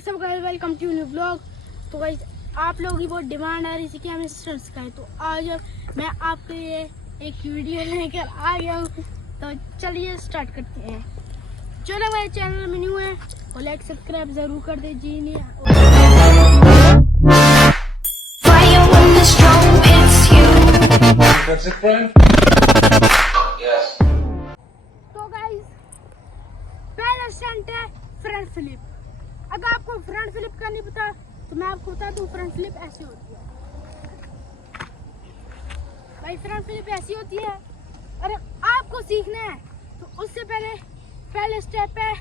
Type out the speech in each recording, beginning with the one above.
सब guys welcome to new blog. तो guys आप लोगों की बहुत डिमांड आ रही थी कि हमें स्टंट्स सिखाएं, तो आज मैं आपके लिए एक वीडियो लेकर आ गया हूँ। तो चलिए स्टार्ट करते हैं। जो लोग मेरे चैनल में न्यू है वो लाइक सब्सक्राइब जरूर कर दीजिए। तो गाइस पहला स्टंट है फ्रंट फ्लिप। अगर आपको फ्रंट फ्लिप का नहीं पता तो मैं आपको बता दूं, फ्रंट फ्लिप ऐसी होती है भाई। फ्रंट फ्लिप ऐसी होती है। अगर आपको सीखना है तो उससे पहले स्टेप है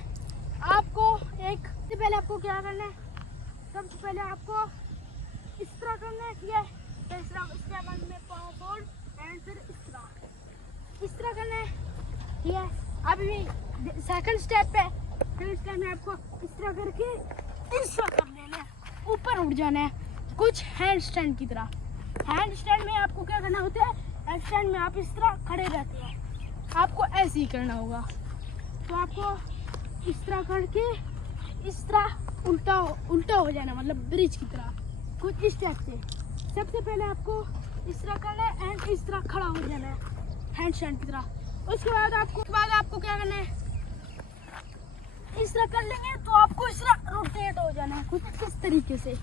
आपको सबसे पहले आपको क्या करना है। सबसे पहले आपको इस तरह करना है, ठीक है। स्टेप वन में पाँव फोल्ड एंड फिर इस तरह करना है, ठीक है। अभी सेकंड स्टेप है, फिर स्टेप में आपको इस तरह करके इस तरह कर लेना है, ऊपर उठ जाना है, कुछ हैंड स्टैंड की तरह। हैंड स्टैंड में आपको क्या करना होता है, हैंड स्टैंड में आप इस तरह खड़े रहते हैं, आपको ऐसे ही करना होगा। तो आपको इस तरह करके इस तरह उल्टा हो जाना, मतलब ब्रिज की तरह, कुछ इस टाइप से। सबसे पहले आपको इस तरह करना है एंड इस तरह खड़ा हो जाना है हैंड स्टैंड की तरह। उसके बाद आपको क्या करना है, इस तरह कर लेंगे तो आपको इस तरह रोटेट हो जाना है, कुछ इस तरीके से।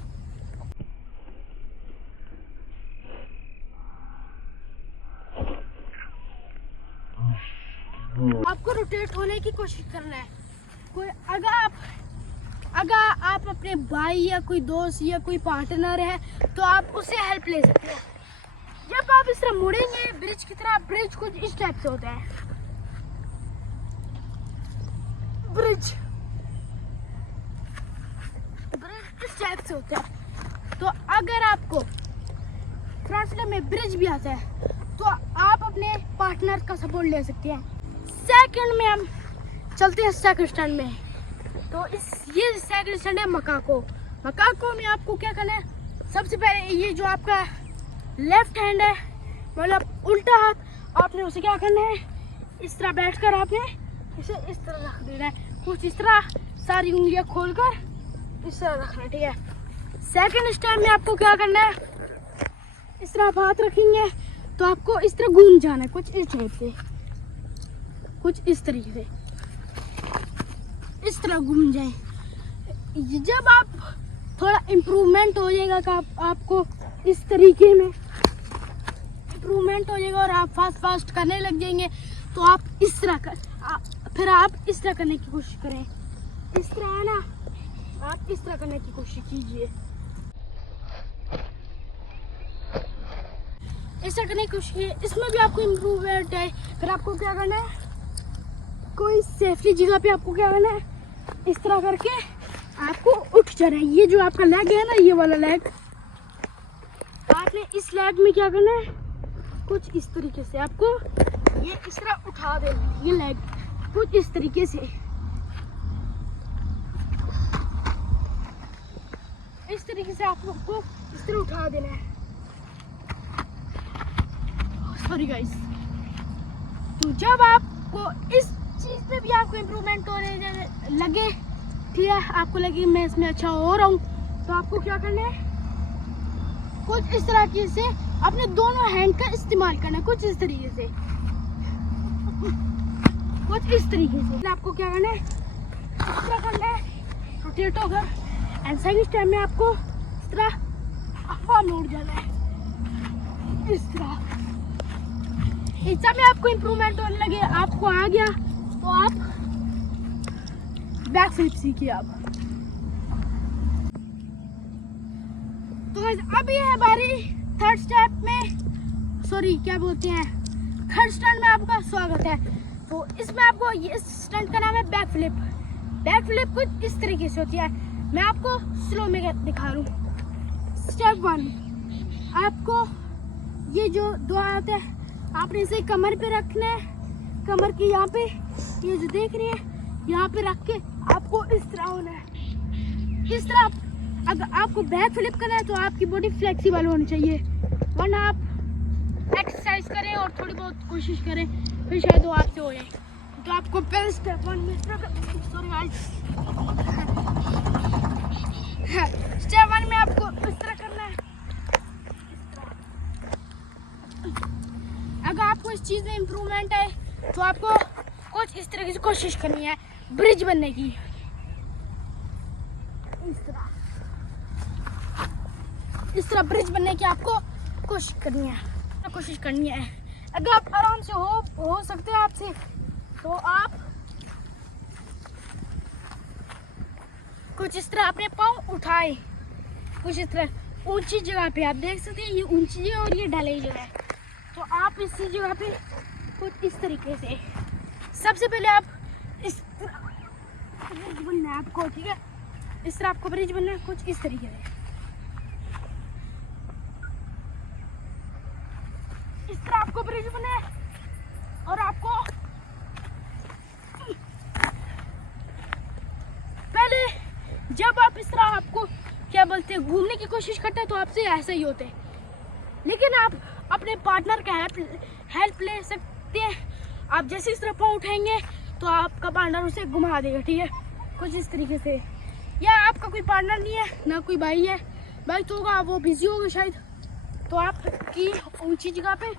आपको रोटेट होने की कोशिश करना है। अगर आप अपने भाई या कोई दोस्त या कोई पार्टनर है तो आप उससे हेल्प ले सकते हो। जब आप इस तरह मुड़ेंगे ब्रिज की तरह, ब्रिज कुछ इस टाइप से होता है। ब्रिज इस टाइप से होता है। तो अगर आपको फ्रंट फ्लिप में ब्रिज भी आता है तो आप अपने पार्टनर का सपोर्ट ले सकते हैं। सेकंड में हम चलते हैं सेकंड स्टैंड में। तो ये सेकंड स्टैंड है मकाको में आपको क्या करना है, सबसे पहले ये जो आपका लेफ्ट हैंड है, मतलब उल्टा हाथ, आपने उसे क्या करना है, इस तरह बैठकर आपने इसे इस तरह रख देना है, कुछ इस तरह सारी उंगलियां खोलकर इस तरह रखना है, ठीक है। सेकंड स्टैंड में आपको क्या करना है, इस तरह आप हाथ रखेंगे तो आपको इस तरह घूम जाना है, कुछ इस टाइप से, कुछ इस तरीके से, इस तरह घूम जाए। जब आप थोड़ा इम्प्रूवमेंट हो जाएगा कि आपको इस तरीके में इम्प्रूवमेंट हो जाएगा और आप फास्ट करने लग जाएंगे तो आप इस तरह फिर आप इस तरह करने की कोशिश करें। इस तरह है ना, आप इस तरह करने की कोशिश कीजिए, ऐसा करने की कोशिश कीजिए। इसमें भी आपको इम्प्रूवमेंट है। फिर आपको क्या करना है, कोई सेफली जगह पे आपको क्या करना है, इस तरह करके आपको उठ जाना है। ये जो आपका लेग है ना, ये वाला लेग, आपने इस लेग में क्या करना है, कुछ इस तरीके से आपको ये इस तरह उठा देना है, ये लेग कुछ इस तरीके से, इस तरीके से आपको इस तरह उठा देना है। Sorry guys. तो जब आपको इस चीज पे भी आपको इम्प्रूवमेंट होने लगे, ठीक है, आपको लगे मैं इसमें अच्छा हो रहा हूँ, तो आपको क्या करना है, कुछ इस तरह की से अपने दोनों हैंड का इस्तेमाल करना है, कुछ इस तरीके से, कुछ इस तरीके से। आपको क्या करना है, इस तरह करना है, रोटेट होकर एंड सेकंड टाइम में आपको इस तरह फॉर्म उड़ जाना है, इस तरह। इस में आपको इम्प्रूवमेंट होने लगे, आपको आ गया तो आप बैक फ्लिप सीखिए आप। तो अब ये है बारी थर्ड स्टेप में, सॉरी क्या बोलते हैं, थर्ड स्टंट में आपका स्वागत है। तो इसमें आपको ये स्टंट का नाम है बैक फ्लिप। बैक फ्लिप कुछ इस तरीके से होती है, मैं आपको स्लो में दिखा रहा हूँ। स्टेप वन, आपको ये जो दो हाथ है आपने इसे कमर पे रखना है, कमर के यहाँ पे, ये जो देख रही है यहाँ पे रख के आपको इस तरह होना है, इस तरह। अगर आपको बैक फ्लिप करना है तो आपकी बॉडी फ्लेक्सिबल होनी चाहिए, वरना आप एक्सरसाइज करें और थोड़ी बहुत कोशिश करें फिर शायद वो आपसे हो जाए। तो आपको पहले स्टेप वन में, सॉरी गाइस, इम्प्रूवमेंट है तो आपको कुछ इस तरह की कोशिश करनी है ब्रिज बनने की। इस तरह ब्रिज बनने की आपको कोशिश करनी है। अगर आप आराम से हो सकते हैं आपसे, तो आप कुछ इस तरह अपने पाँव उठाए, कुछ इस तरह ऊंची जगह पे। आप देख सकते हैं ये ऊंची जगह और ये ढलाई जगह है, तो आप इसी जगह पे कुछ इस तरीके से सबसे पहले आप इस तरह ब्रिज बनना है आपको, ठीक है। इस तरह आपको ब्रिज बनना है कुछ इस तरीके से। इस तरह आपको ब्रिज बनना है और आपको पहले जब आप इस तरह आपको क्या बोलते हैं घूमने की कोशिश करते हैं तो आपसे ऐसा ही होता है, लेकिन आप अपने पार्टनर का हेल्प ले सकते हैं। आप जैसे इस तरह पाँव उठाएंगे तो आपका पार्टनर उसे घुमा देगा, ठीक है, कुछ इस तरीके से। या आपका कोई पार्टनर नहीं है, ना कोई भाई है, भाई तो होगा वो बिजी होगा शायद, तो आपकी ऊंची जगह पे,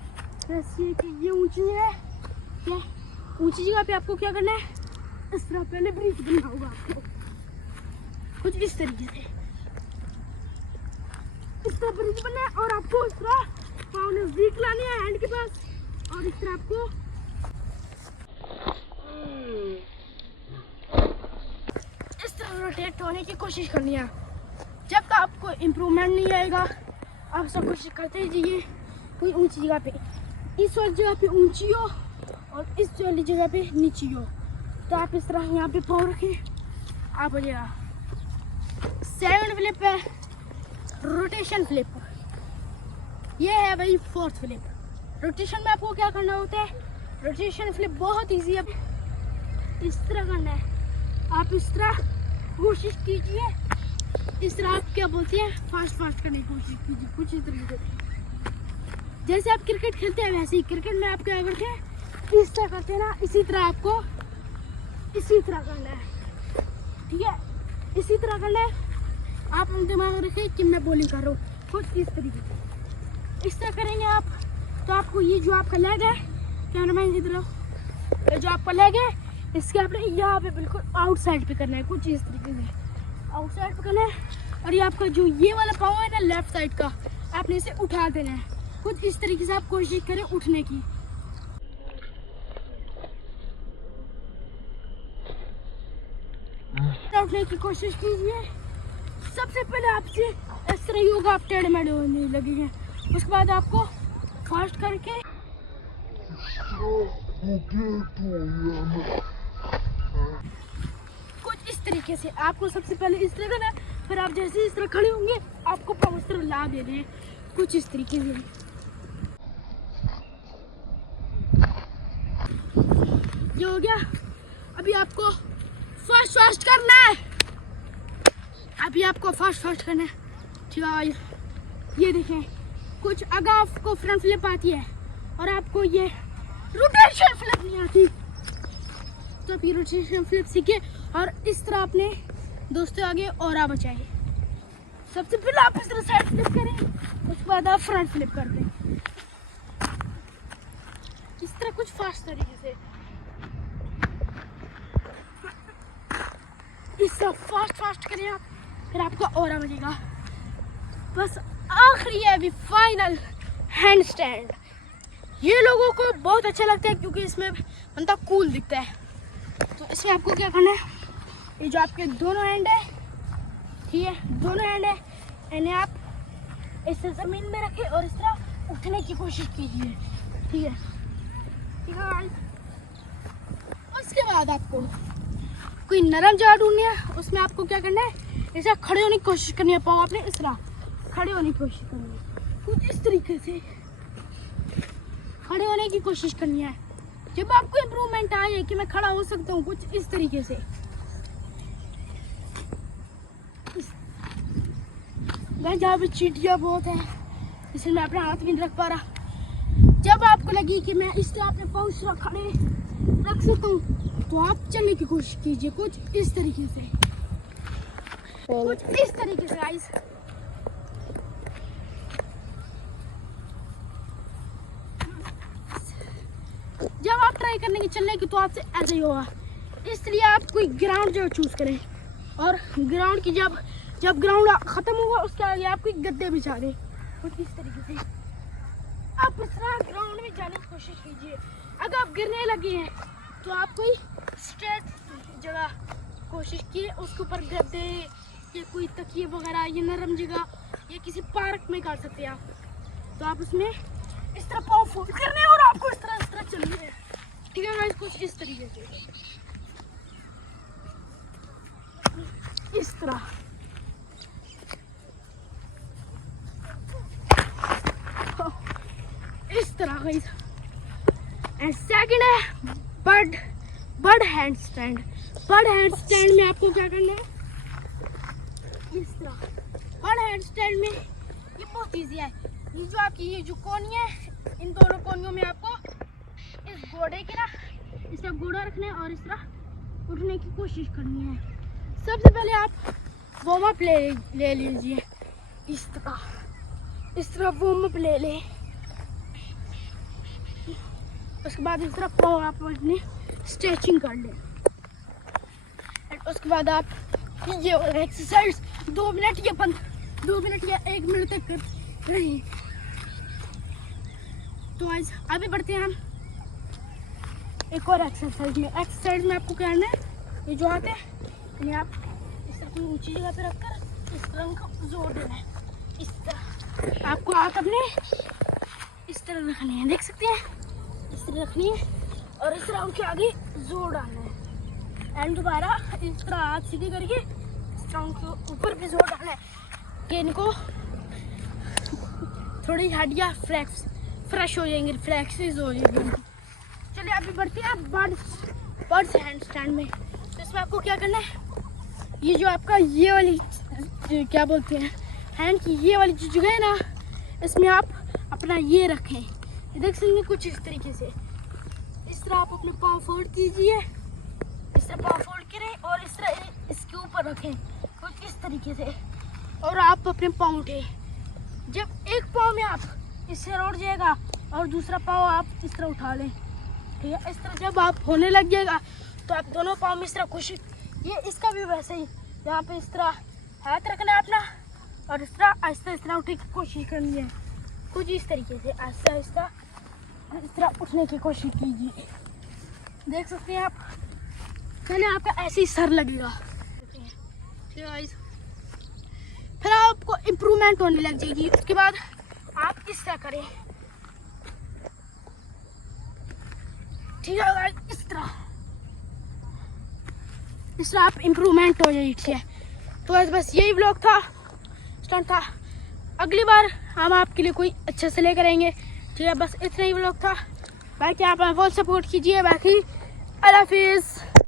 जैसे कि ये ऊंची है, क्या ऊंची जगह पे आपको क्या करना है, इस तरह पहले ब्रिज बनना होगा आपको कुछ इस तरीके से। इस तरह ब्रिज बनना है और आपको इस तरह पाँव नजदीक लाने हैं हैंड के पास, और इस तरह आपको इस तरह रोटेट होने की कोशिश करनी है। जब तक आपको इम्प्रूवमेंट नहीं आएगा आप सब कोशिश करते जाइए कोई ऊंची जगह पे, इस वाली जगह पे ऊंची हो और इस वाली जगह पे नीची हो। तो आप इस तरह यहाँ पे पाँव रखें, आप हो जाएगा। सेकंड फ्लिप है रोटेशन फ्लिप, ये है भाई फोर्थ फ्लिप। रोटेशन में आपको क्या करना होता है, रोटेशन फ्लिप बहुत इजी है। इस तरह करना है, आप इस तरह कोशिश कीजिए, इस तरह आप क्या बोलते हैं फास्ट करने की कोशिश कीजिए कुछ इस तरीके से। जैसे आप क्रिकेट खेलते हैं वैसे ही क्रिकेट में आप क्या करते हैं, इस तरह करते हैं ना, इसी तरह आपको इसी तरह करना है, ठीक है, इसी तरह करना है। आप अपने दिमाग में रखिए कि मैं बॉलिंग कर रहा हूँ कुछ इस तरीके से। इस तरह करेंगे आप तो आपको ये जो आपका लेग है, कैमरामैन की तरफ, ये जो आपका लेग है इसके आपने यहाँ पे बिल्कुल आउटसाइड पे करना है कुछ इस तरीके से, आउटसाइड पे करना है। और ये आपका जो ये वाला पाँव है ना लेफ्ट साइड का, आपने इसे उठा देना है कुछ इस तरीके से। आप कोशिश करें उठने की, उठने की कोशिश कीजिए। सबसे पहले आपसे इस तरह ही होगा, आप टेढ़े मेढ़े होने लगेंगे, उसके बाद आपको फास्ट करके कुछ इस तरीके से आपको सबसे पहले इस तरह करना है, फिर आप जैसे इस तरह खड़े होंगे आपको पाँव इस तरह ला देने हैं कुछ इस तरीके से। ये हो गया। अभी आपको फास्ट करना है, अभी आपको फास्ट करना है, ठीक है भाई। ये देखें कुछ अगर आपको फ्रंट फ्लिप आती है और आपको ये रोटेशन फ्लिप नहीं आती, तो आप ये रोटेशन फ्लिप सीखे और इस तरह अपने दोस्तों आगे और आप बचाए। सबसे पहले आप इस तरह साइड फ्लिप करें, उसके बाद आप फ्रंट फ्लिप कर दें इस तरह कुछ फास्ट तरीके से। इस तरह फास्ट करें आप, फिर आपका और बजेगा। बस आखिरी है अभी फाइनल हैंड स्टैंड। ये लोगों को बहुत अच्छा लगता है क्योंकि इसमें बंदा कूल दिखता है। तो इसमें आपको क्या करना है, ये जो आपके दोनों हैंड है, ठीक है, दोनों हैंड है, इन्हें आप इस जमीन में रखें और इस तरह उठने की कोशिश कीजिए, ठीक है। उसके बाद आपको कोई नरम जगह ढूंढनी है, उसमें आपको क्या करना है, ऐसा खड़े होने की कोशिश करनी है, पाँव आपने इस तरह खड़े होने की कोशिश करनी है कुछ इस तरीके से, खड़े होने की कोशिश करनी है। जब आपको इम्प्रूवमेंट आए कि मैं खड़ा हो सकता हूँ कुछ इस तरीके से। जहाँ पे चींटियाँ बहुत है इसलिए मैं अपना हाथ भी नहीं रख पा रहा। जब आपको लगी कि मैं इस तरह अपने पाँव इस तरह खड़े रख सकता हूँ तो आप चलने की कोशिश कीजिए कुछ इस तरीके से, कुछ इस तरीके से गाइस। जब करने की चलने की तो आपसे ऐसे ही होगा। इसलिए आप कोई ग्राउंड जो चूज़ करें और ग्राउंड की जब ग्राउंड ख़त्म होगा उसके आगे आप कोई गद्दे बिछा दें। कुछ इस तरीके से आप इस तरह ग्राउंड में जाने की कोशिश कीजिए। अगर आप गिरने लगे हैं तो आप कोई स्ट्रेट जगह कोशिश कीजिए, उसके ऊपर गद्दे या कोई तकिए वगैरह ये नरम जगह या किसी पार्क में कर सकते हैं आप। तो आप उसमें इस तरह पाँव फोल्ड करने और आपको इस तरह चलनी है। ठीक है गाइस, कुछ इस तरीके से इस तरह इस तरह गाइस। एंड सेकंड है bird hand stand. Bird hand stand में आपको क्या करना है, इस तरह। बर्ड हैंड स्टैंड में ये बहुत इजी है। ये जो आपकी ये जो कोनी है, इन दोनों कोनियों में आपको इस घोड़े के ना इस तरह घोड़ा रखना है और इस तरह उठने की कोशिश करनी है। सबसे पहले आप वार्म अप ले लीजिए। इस तरह वार्म अप ले लें। उसके बाद इस तरह पाँव आप अपनी स्ट्रेचिंग कर लें। उसके बाद आप ये एक्सरसाइज 2 मिनट या 1 मिनट तक कर रही। तो आज आगे बढ़ते हैं हम एक और एक्सरसाइज में। एक्सरसाइज में आपको क्या करना है, ये जो हाथ है इन्हें आप इस तरह ऊंची जगह पे रखकर इस तरह को जोर देना है। इस तरह आपको हाथ अपने इस तरह रखने हैं, देख सकते हैं, इस तरह रखनी है और इस तरह उनके आगे जोर डालना है। एंड दोबारा इस तरह हाथ सीधे करके इस तरह उनके ऊपर भी जोर डालना है कि इनको थोड़ी हड्डियाँ फ्रेश हो जाएंगी, रिफ्लेक्सेस हो जाएंगी। चलिए अभी बढ़ते हैं बर्ड्स हैंड स्टैंड में। तो इसमें आपको क्या करना है, ये जो आपका ये वाली क्या बोलते हैं हैंड की ये वाली जो जगह है ना, इसमें आप अपना ये रखें। ये देख सकते हैं कुछ इस तरीके से। इस तरह आप अपने पाँव फोल्ड कीजिए, इस तरह पाँव फोल्ड करें और इस तरह इसके ऊपर रखें कुछ इस तरीके से और आप अपने पाँव उठे। जब एक पाँव में आप इससे रोड़ जाएगा और दूसरा पाँव आप इस तरह उठा लें। ठीक है, इस तरह जब आप होने लग जाएगा तो आप दोनों पाँव में इस तरह कोशिश, ये इसका भी वैसे ही यहाँ पे इस तरह हाथ रखना है अपना और इस तरह आहिस्ता इस तरह उठने की कोशिश करनी है। कुछ इस तरीके से आहिस्ता आहिस्ता इस तरह उठने की कोशिश कीजिए। देख सकते हैं आप, पहले आपका ऐसे ही सर लगेगा, ठीक है, फिर आपको इम्प्रूवमेंट होने लग जाएगी। उसके बाद आप इस तरह करें, ठीक है, इस तरह आप इम्प्रूवमेंट हो जाएगी। ठीक है, तो बस यही व्लॉग था, स्टार्ट था। अगली बार हम आपके लिए कोई अच्छा से लेकर आएंगे। ठीक है, बस इतना ही व्लॉग था। बाकी आप फुल सपोर्ट कीजिए। बाकी अल्लाह हाफिज़।